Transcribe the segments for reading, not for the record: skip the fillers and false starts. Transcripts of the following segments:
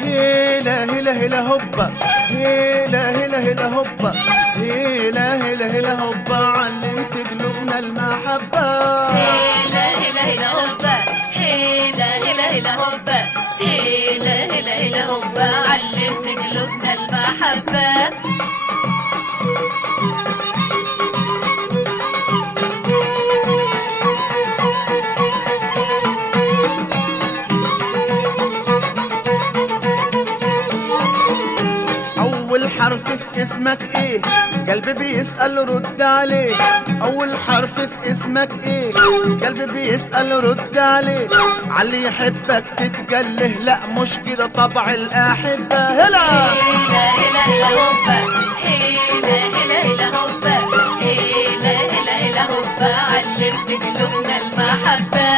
هيلا هيلا هيلا هوبا، هيلا هيلا هيلا هوبا، هيلا هيلا هيلا هوبا، علمت قلوبنا المحبة. هيلا هيلا هيلا هوبا، هيلا هيلا هيلا هوبا، هيلا هيلا هيلا هوبا، علمت قلوبنا المحبة. أول حرف في اسمك إيه؟ قلبي بيسأل رد عليه. أول حرف في اسمك إيه؟ قلبي بيسأل رد عليه. علي يحبك تتجله، لا مش كده طبع الأحبة. هلا هيلا هيلا هيلا هوبا، هيلا هيلا هيلا هوبا، هيلا هيلا هيلا هوبا، علمت قلوبنا المحبة.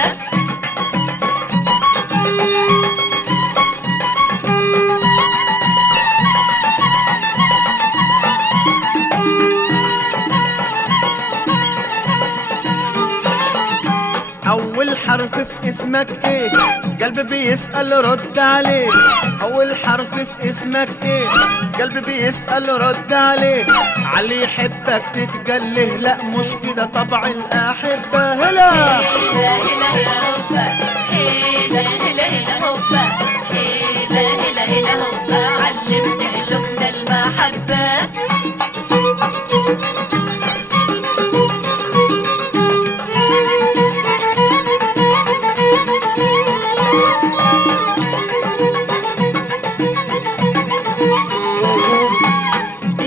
أول حرف في اسمك إيه؟ قلبي بيسأل رد عليه. أول حرف في اسمك إيه؟ قلبي بيسأل رد عليه. علي يحبك تتجله، لا مش كده طبع الأحبة. هلا هيلا هيلا هيلا هوبا، هيلا هيلا هيلا هوبا، هيلا هيلا هيلا هوبا، علمت قلوبنا المحبة.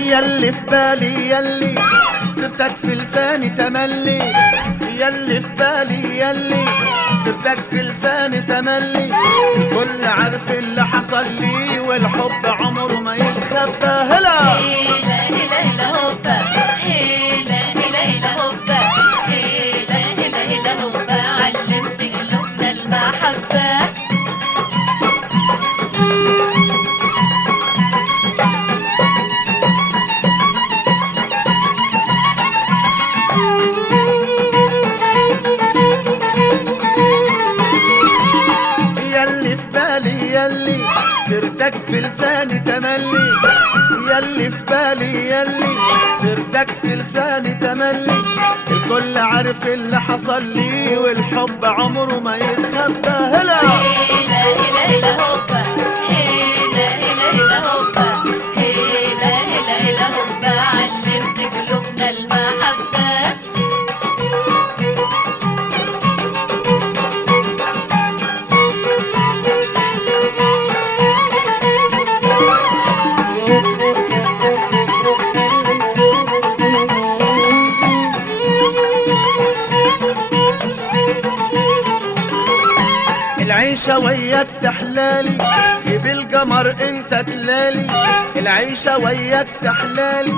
ياللي في بالي، ياللي سرتك في لساني تملي. ياللي في بالي، ياللي سرتك في لساني تملي. الكل عارف اللي حصل لي، والحب عمره ما يتخبى. هلا هيلا هيلا هيلا هوبا، هيلا هيلا هيلا هوبا، هيلا هيلا هيلا هوبا، علمت قلوبنا المحبة. ياللي في بالي، ياللي سرتك في لساني تملي. ياللي في بالي، ياللي سرتك في لساني تملي. الكل عارف اللي حصل لي، والحب عمره ما يتخبى. هلا هيلا هيلا هيلا هوبا، هيلا هيلا هيلا هوبا، هيلا هيلا هيلا هوبا، علمت قلوبنا المحبة. العيشة وياك تحلالي، جيب القمر انت تلالي. العيشة وياك تحلالي،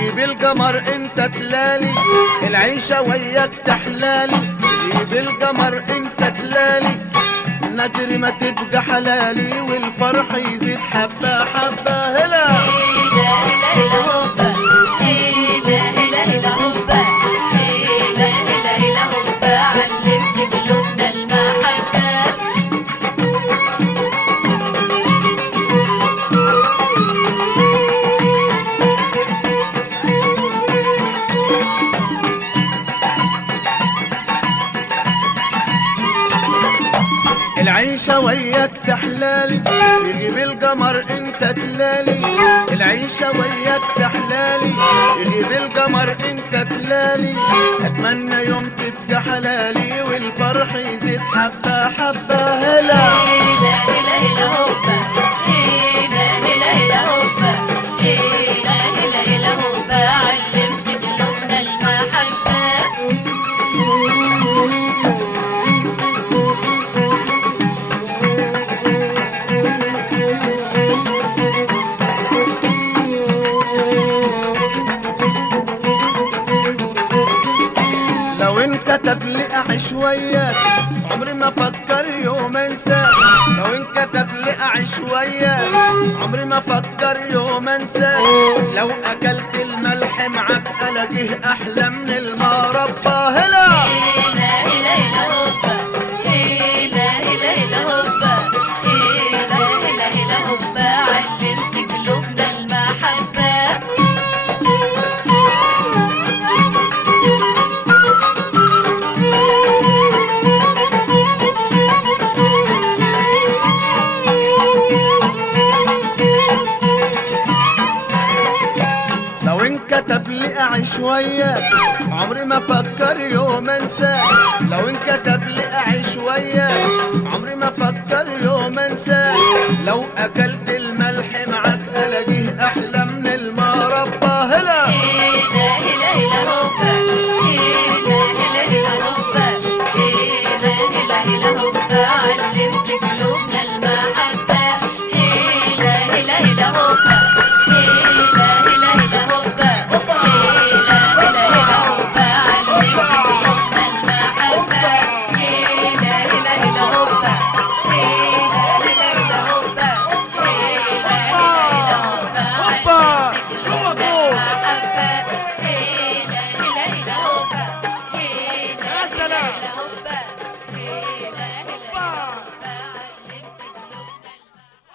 جيب القمر انت تلالي. العيشة وياك تحلالي، جيب القمر انت تلالي. ندري ما تبقى حلالي، والفرح يزيد حبة حبة. هلا هيلا هيلا هيلا هوبا، هيلا هيلا هيلا هوبا، هيلا هيلا هيلا هوبا، علمت قلوبنا المحبة. العيشة وياك تحلالي، يغيب القمر انت تلالي. العيشة وياك تحلالي، يغيب القمر انت تلالي. اتمنى يوم تبقى حلالي، والفرح يزيد حبة حبة. هلا هيلا هيلا هيلا هوبا، هيلا هيلا هيلا هوبا، هيلا هيلا هيلا هوبا، علمت قلوبنا المحبة. لو انكتب لي اعيش وياك، عمري ما فكر يوم انساك. لو انكتب لي اعيش وياك، عمري ما فكر يوم انساك. لو اكلت الملح معك الاقيه احلى من المربى. هلا هيلا هيلا هيلا هوبا، هيلا هيلا هيلا هوبا، هيلا انكتب لي اعيش وياك عمري ما فكر يوم انساك، لو انكتب لي اعيش وياك عمري ما فكر يوم انساك، لو اكلت